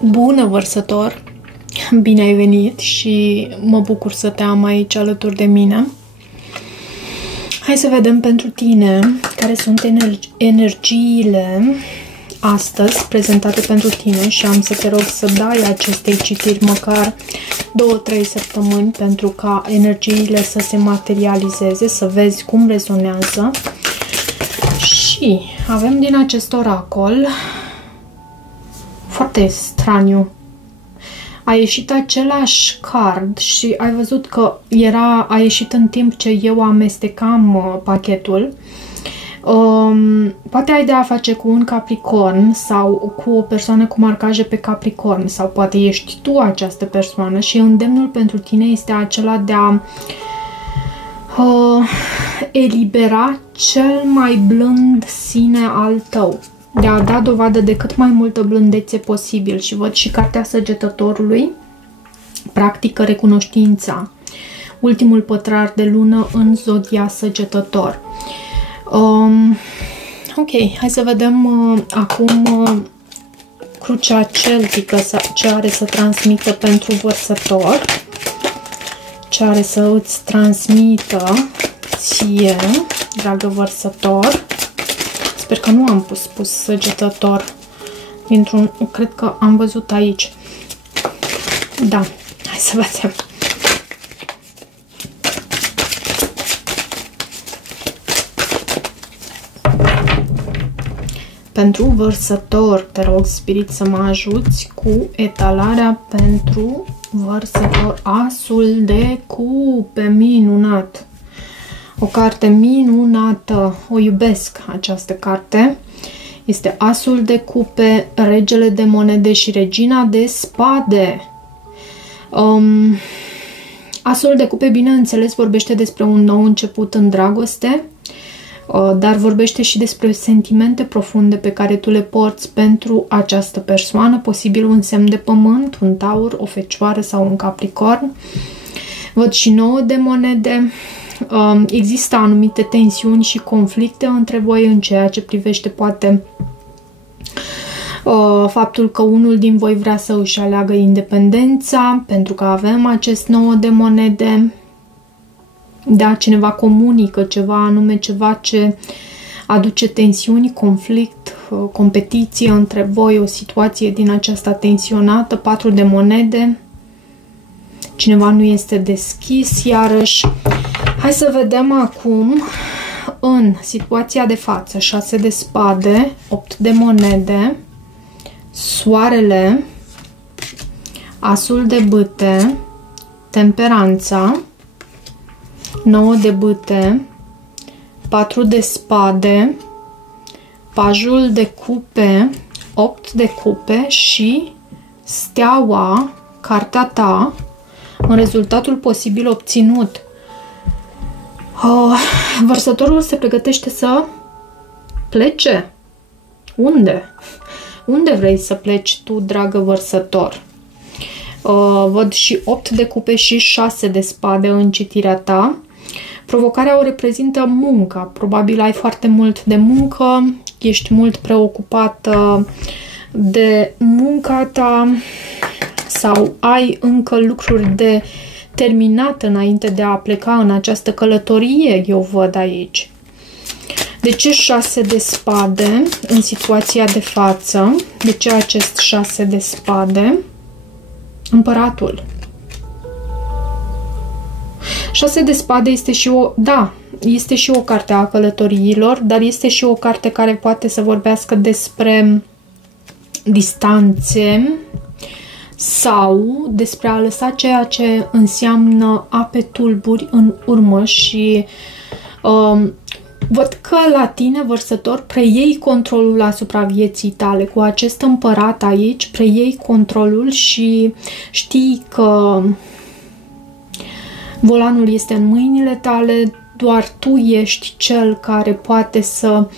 Bună, vărsător! Bine ai venit și mă bucur să te am aici alături de mine. Hai să vedem pentru tine care sunt energiile astăzi prezentate pentru tine și am să te rog să dai acestei citiri măcar 2-3 săptămâni pentru ca energiile să se materializeze, să vezi cum rezonează. Și avem din acest oracol foarte straniu. A ieșit același card și ai văzut că a ieșit în timp ce eu amestecam pachetul. Poate ai de a face cu un Capricorn sau cu o persoană cu marcaje pe Capricorn sau poate ești tu această persoană și îndemnul pentru tine este acela de a elibera cel mai blând sine al tău, de a da dovadă de cât mai multă blândețe posibil. Și văd și cartea Săgetătorului, practică recunoștința, ultimul pătrar de lună în zodia Săgetător. Ok, hai să vedem acum crucea celtică ce are să transmită pentru vărsător, ce are să îți transmită ție, dragă vărsător. Sper că nu am pus Săgetător dintr-un... Cred că am văzut aici. Da, hai să vedem. Pentru vărsător, te rog, Spirit, să mă ajuți cu etalarea pentru vărsător. Asul de cupe, minunat! O carte minunată, o iubesc această carte. Este Asul de cupe, Regele de monede și Regina de spade. Asul de cupe, bineînțeles, vorbește despre un nou început în dragoste, dar vorbește și despre sentimente profunde pe care tu le porți pentru această persoană, posibil un semn de pământ, un taur, o fecioară sau un capricorn. Văd și 9 de monede. Există anumite tensiuni și conflicte între voi în ceea ce privește poate faptul că unul din voi vrea să își aleagă independența, pentru că avem acest 9 de monede. Da, cineva comunică ceva anume, ceva ce aduce tensiuni, conflict, competiție între voi, o situație din aceasta tensionată. 4 de monede. Cineva nu este deschis, iarăși. Hai să vedem acum în situația de față. 6 de spade, 8 de monede, soarele, asul de bâte, temperanța, 9 de bâte, 4 de spade, pajul de cupe, 8 de cupe și steaua, cartea ta, în rezultatul posibil obținut. Vărsătorul se pregătește să plece. Unde? Unde vrei să pleci tu, dragă vărsător? Văd și 8 de cupe și 6 de spade în citirea ta. Provocarea o reprezintă munca. Probabil ai foarte mult de muncă, ești mult preocupată de munca ta sau ai încă lucruri de terminat înainte de a pleca în această călătorie, eu văd aici. De ce 6 de spade în situația de față? De ce acest 6 de spade? Împăratul. 6 de spade este și o... Da, este și o carte a călătoriilor, dar este și o carte care poate să vorbească despre distanțe sau despre a lăsa ceea ce înseamnă ape tulburi în urmă și văd că la tine, vărsător, preiei controlul asupra vieții tale. Cu acest împărat aici preiei controlul și știi că volanul este în mâinile tale, doar tu ești cel care poate să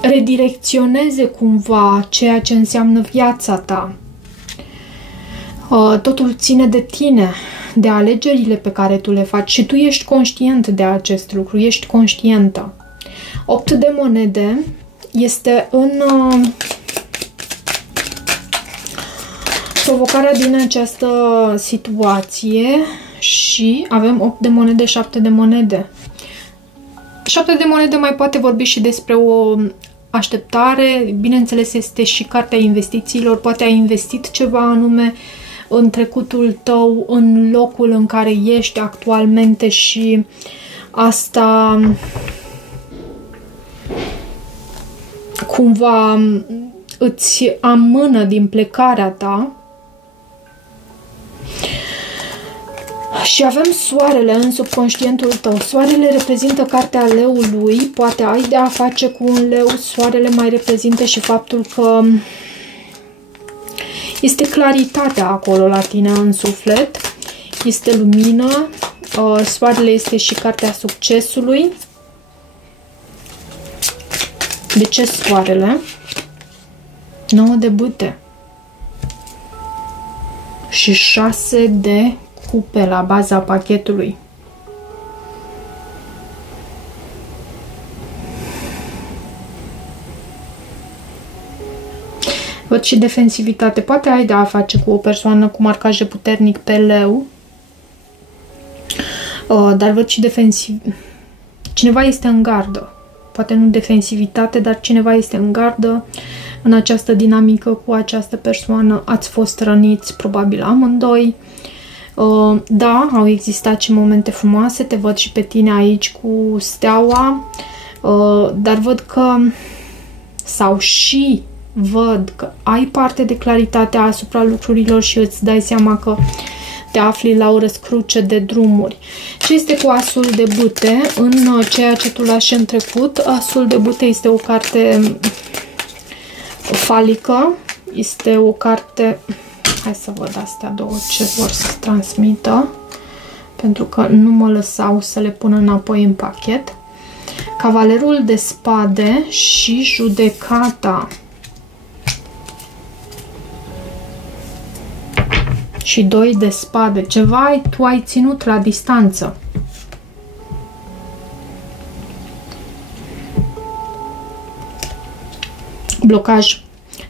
redirecționeze cumva ceea ce înseamnă viața ta. Totul ține de tine, de alegerile pe care tu le faci și tu ești conștient de acest lucru, ești conștientă. 8 de monede este în provocarea din această situație și avem 8 de monede, 7 de monede. 7 de monede mai poate vorbi și despre o așteptare, bineînțeles este și cartea investițiilor, poate ai investit ceva anume în trecutul tău, în locul în care ești actualmente și asta cumva îți amână din plecarea ta. Și avem soarele în subconștientul tău. Soarele reprezintă cartea leului. Poate ai de a face cu un leu. Soarele mai reprezintă și faptul că este claritatea acolo la tine în suflet. Este lumină. Soarele este și cartea succesului. De ce soarele? 9 de bâte. Și 6 de cupe la baza pachetului. Văd și defensivitate. Poate ai de a face cu o persoană cu marcaje puternic pe leu. Dar văd și cineva este în gardă. Poate nu defensivitate, dar cineva este în gardă în această dinamică cu această persoană. Ați fost răniți probabil amândoi. Da, au existat și momente frumoase, te văd și pe tine aici cu steaua, dar văd că, sau și văd că ai parte de claritate asupra lucrurilor și îți dai seama că te afli la o răscruce de drumuri. Ce este cu asul de bâte în ceea ce tu lași în trecut? Asul de bâte este o carte falică, este o carte... Hai să văd astea două ce vor să transmită, pentru că nu mă lăsau să le pun înapoi în pachet. Cavalerul de spade și judecata. Și 2 de spade. Ceva tu ai ținut la distanță. Blocaj.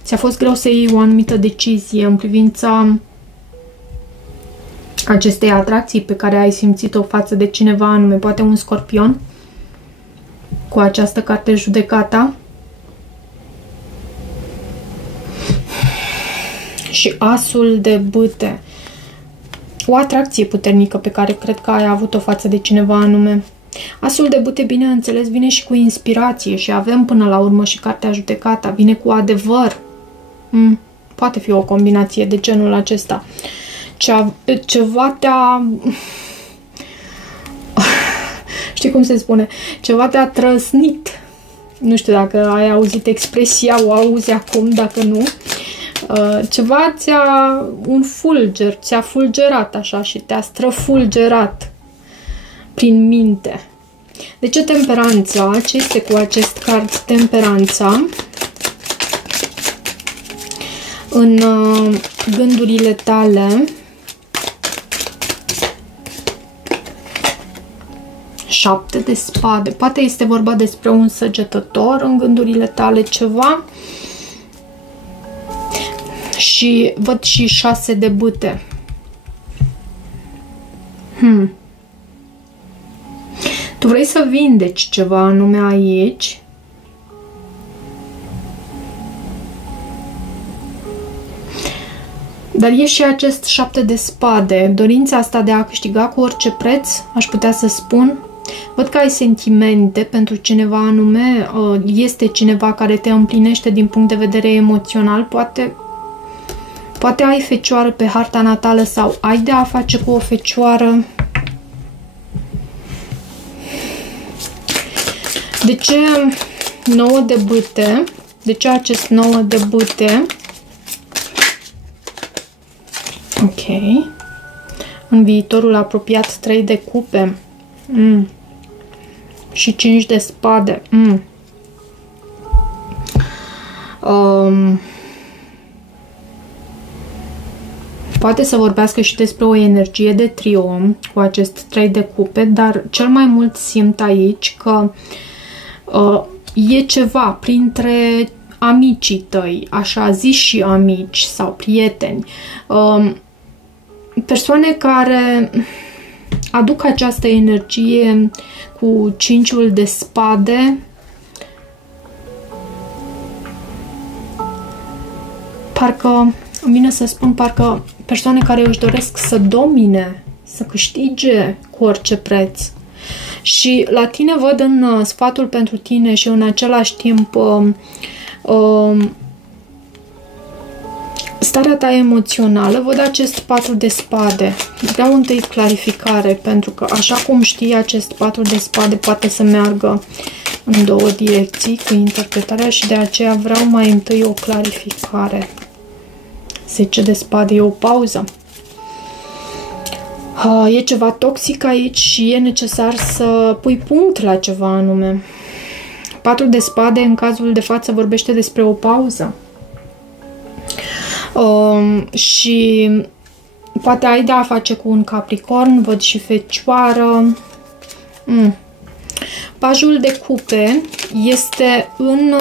Ți-a fost greu să iei o anumită decizie în privința acestei atracții pe care ai simțit-o față de cineva anume, poate un scorpion, cu această carte judecata. Și asul de bâte. O atracție puternică pe care cred că ai avut-o față de cineva anume. Asul de bâte, bineînțeles, vine și cu inspirație și avem până la urmă și cartea judecata. Vine cu adevăr. Poate fi o combinație de genul acesta. Ceva te-a... Știi cum se spune? Ceva te-a trăsnit. Nu știu dacă ai auzit expresia, o auzi acum, dacă nu. Ceva un fulger, ți-a fulgerat așa și te-a străfulgerat prin minte. De ce temperanța? Ce este cu acest card temperanța? În gândurile tale. 7 de spade. Poate este vorba despre un săgetător în gândurile tale, ceva. Și văd și 6 de bâte. Tu vrei să vindeci ceva anume aici. Dar e și acest 7 de spade. Dorința asta de a câștiga cu orice preț, aș putea să spun. Văd că ai sentimente pentru cineva anume. Este cineva care te împlinește din punct de vedere emoțional. Poate ai fecioară pe harta natală sau ai de a face cu o fecioară. De ce 9 de bâte? De ce acest 9 de bâte? Ok. În viitorul apropiat 3 de cupe. Și 5 de spade. Poate să vorbească și despre o energie de trio cu acest 3 de cupe, dar cel mai mult simt aici că e ceva printre amicii tăi, așa zis și amici sau prieteni, persoane care aduc această energie cu 5-ul de spade, parcă, îmi vine să spun, parcă persoane care își doresc să domine, să câștige cu orice preț. Și la tine văd în sfatul pentru tine și în același timp starea ta emoțională, văd acest 4 de spade. Vreau întâi clarificare, pentru că așa cum știi, acest 4 de spade poate să meargă în 2 direcții cu interpretarea și de aceea vreau mai întâi o clarificare. 10 de spade e o pauză. E ceva toxic aici și e necesar să pui punct la ceva anume. 4 de spade în cazul de față vorbește despre o pauză. Și poate ai de a face cu un Capricorn, văd și Fecioară. Pajul de cupe este în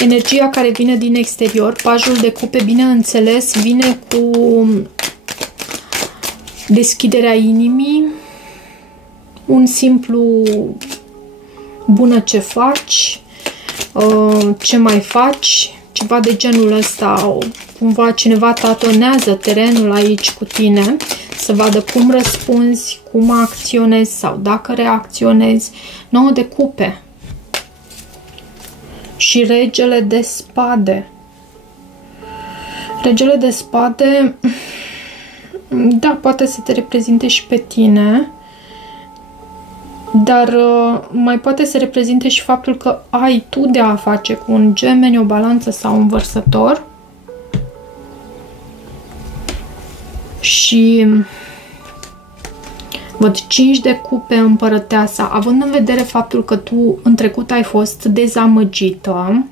energia care vine din exterior. Pajul de cupe, bineînțeles, vine cu deschiderea inimii, un simplu bună ce faci, ce mai faci, ceva de genul ăsta. Cumva cineva tatonează terenul aici cu tine, să vadă cum răspunzi, cum acționezi sau dacă reacționezi. 9 de cupe și regele de spade. Regele de spade, da, poate să te reprezinte și pe tine, dar mai poate să reprezinte și faptul că ai tu de a face cu un Gemeni, o Balanță sau un Vărsător. Și văd 5 de cupe, Împărăteasa, având în vedere faptul că tu în trecut ai fost dezamăgită,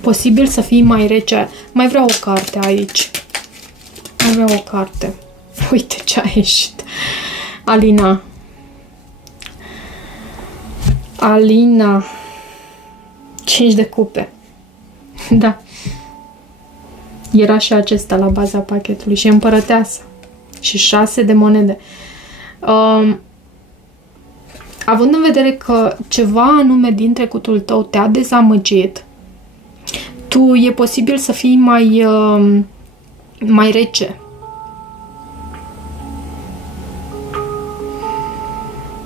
posibil să fii mai rece. Mai vreau o carte aici. Mai vreau o carte. Uite ce a ieșit. Alina. Alina. 5 de cupe. Da. Era și acesta la baza pachetului. Și Împărăteasa. Și 6 de monede. Având în vedere că ceva anume din trecutul tău te-a dezamăgit, tu e posibil să fii mai rece.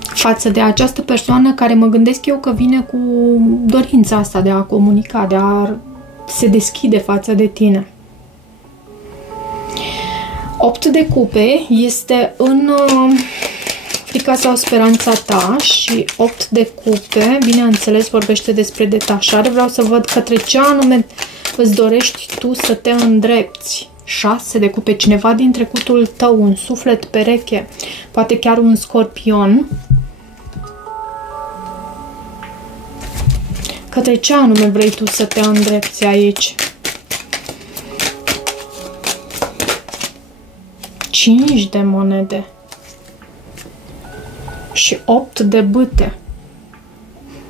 Față de această persoană care mă gândesc eu că vine cu dorința asta de a comunica, de a se deschide față de tine. 8 de cupe este în frica sau speranța ta și 8 de cupe, bineînțeles, vorbește despre detașare. Vreau să văd către ce anume îți dorești tu să te îndrepți. 6 de cupe, cineva din trecutul tău, un suflet pereche, poate chiar un Scorpion. Către ce anume vrei tu să te îndrepți aici? 5 de monede și 8 de bâte.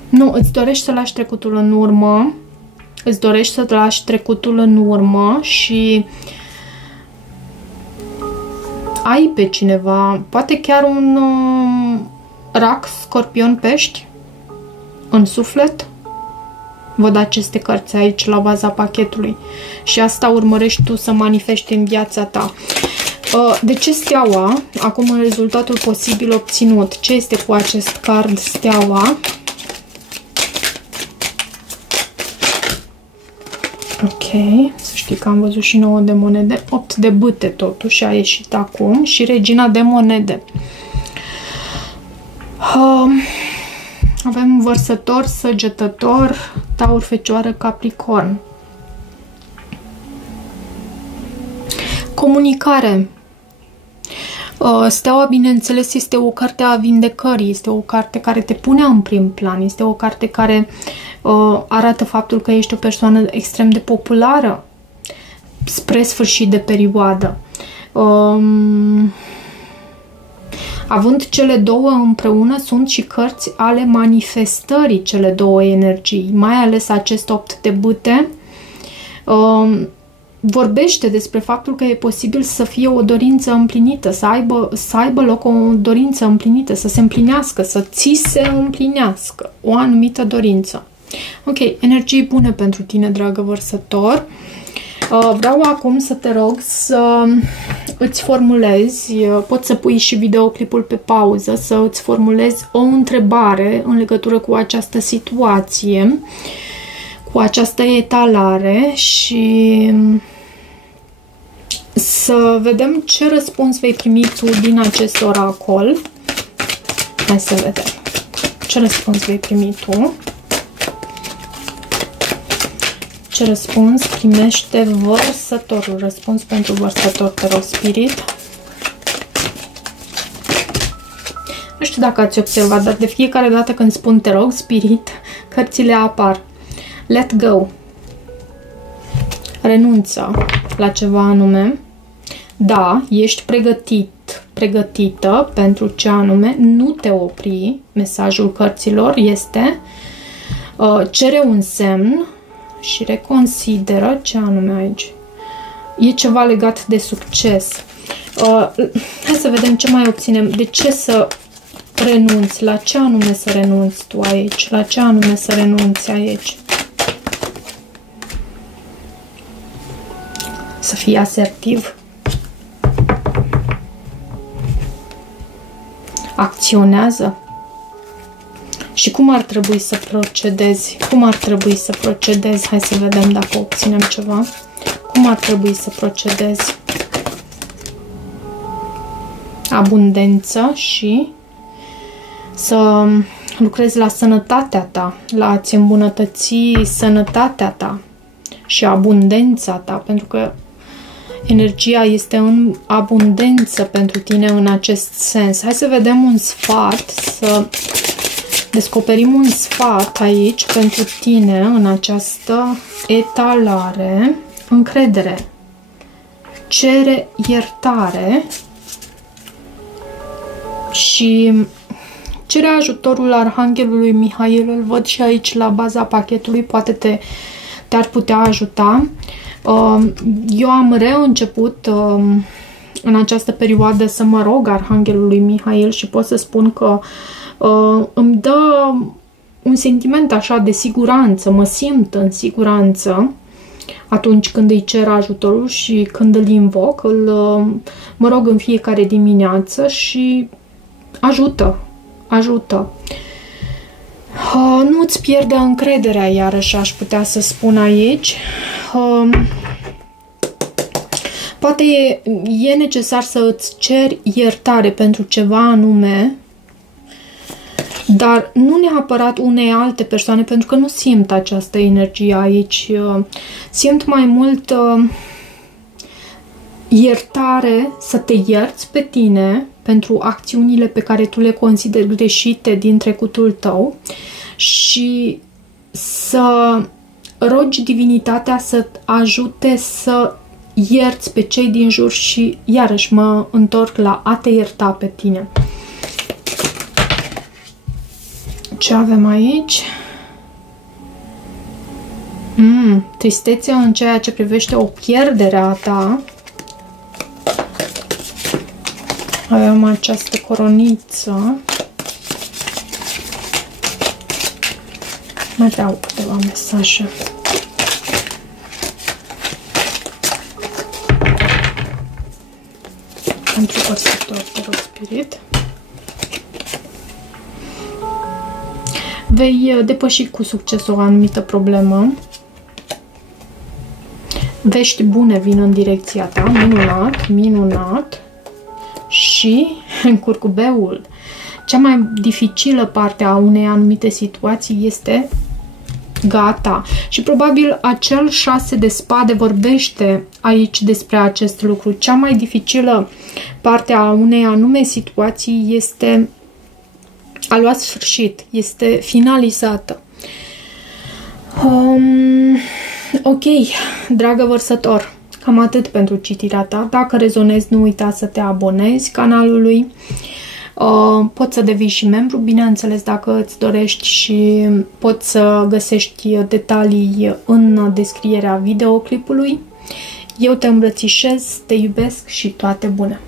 Nu, îți dorești să lași trecutul în urmă, îți dorești să lași trecutul în urmă și ai pe cineva, poate chiar un rac, Scorpion, Pești în suflet. Văd aceste cărți aici la baza pachetului și asta urmărești tu să manifesti în viața ta. De ce steaua? Acum în rezultatul posibil obținut. Ce este cu acest card steaua? Ok, să știi că am văzut și 9 de monede. 8 de bâte totuși a ieșit acum și regina de monede. Avem Vărsător, Săgetător, Taur, Fecioară, Capricorn. Comunicare. Steaua, bineînțeles, este o carte a vindecării, este o carte care te pune în prim plan, este o carte care arată faptul că ești o persoană extrem de populară spre sfârșit de perioadă. Având cele două împreună, sunt și cărți ale manifestării, cele două energii, mai ales acest 8 de bâte. Vorbește despre faptul că e posibil să fie o dorință împlinită, să aibă loc o dorință împlinită, să se împlinească, să ți se împlinească o anumită dorință. Ok, energii bune pentru tine, dragă vărsător. Vreau acum să te rog să îți formulezi, poți să pui și videoclipul pe pauză, să îți formulezi o întrebare în legătură cu această situație, cu această etalare și să vedem ce răspuns vei primi tu din acest oracol. Hai să vedem ce răspuns vei primi tu. Ce răspuns primește vărsătorul? Răspuns pentru vărsător, te rog, spirit. Nu știu dacă ați observat, dar de fiecare dată când spun te rog, spirit, cărțile apar. Let go. Renunță la ceva anume. Da, ești pregătită pentru ce anume. Nu te opri. Mesajul cărților este cere un semn și reconsideră ce anume aici. E ceva legat de succes. Hai să vedem ce mai obținem. De ce să renunți? La ce anume să renunți tu aici? La ce anume să renunți aici? Să fii asertiv. Acționează. Și cum ar trebui să procedezi? Cum ar trebui să procedezi? Hai să vedem dacă obținem ceva. Cum ar trebui să procedezi? Abundență și să lucrezi la sănătatea ta, la a-ți îmbunătăți sănătatea ta și abundența ta, pentru că energia este în abundență pentru tine în acest sens. Hai să vedem un sfat, să descoperim un sfat aici pentru tine în această etalare. Încredere. Cere iertare și cere ajutorul Arhanghelului Mihail. Îl văd și aici la baza pachetului, poate te-ar putea ajuta. Eu am reînceput în această perioadă să mă rog Arhanghelului Mihail și pot să spun că îmi dă un sentiment așa de siguranță, mă simt în siguranță atunci când îi cer ajutorul și când îl invoc, mă rog în fiecare dimineață și ajută. Nu-ți pierde încrederea, iarăși aș putea să spun aici. Poate e necesar să îți ceri iertare pentru ceva anume, dar nu neapărat unei alte persoane, pentru că nu simt această energie aici. Simt mai mult iertare, să te ierți pe tine pentru acțiunile pe care tu le consideri greșite din trecutul tău și să rogi divinitatea să ajute să ierți pe cei din jur și iarăși mă întorc la a te ierta pe tine. Ce avem aici? Tristețea în ceea ce privește o pierdere a ta. Avem această coroniță. Mai vreau câteva mesaje. Pentru vărsător, te rog, spirit. Vei depăși cu succes o anumită problemă. Vești bune vin în direcția ta. Minunat, minunat. Și curcubeul. Cea mai dificilă parte a unei anumite situații este gata. Și probabil acel 6 de spade vorbește aici despre acest lucru. Cea mai dificilă parte a unei anume situații este a luat sfârșit, este finalizată. Ok, dragă vărsător, cam atât pentru citirea ta. Dacă rezonezi, nu uita să te abonezi canalului. Poți să devii și membru, bineînțeles, dacă îți dorești, și poți să găsești detalii în descrierea videoclipului. Eu te îmbrățișez, te iubesc și toate bune!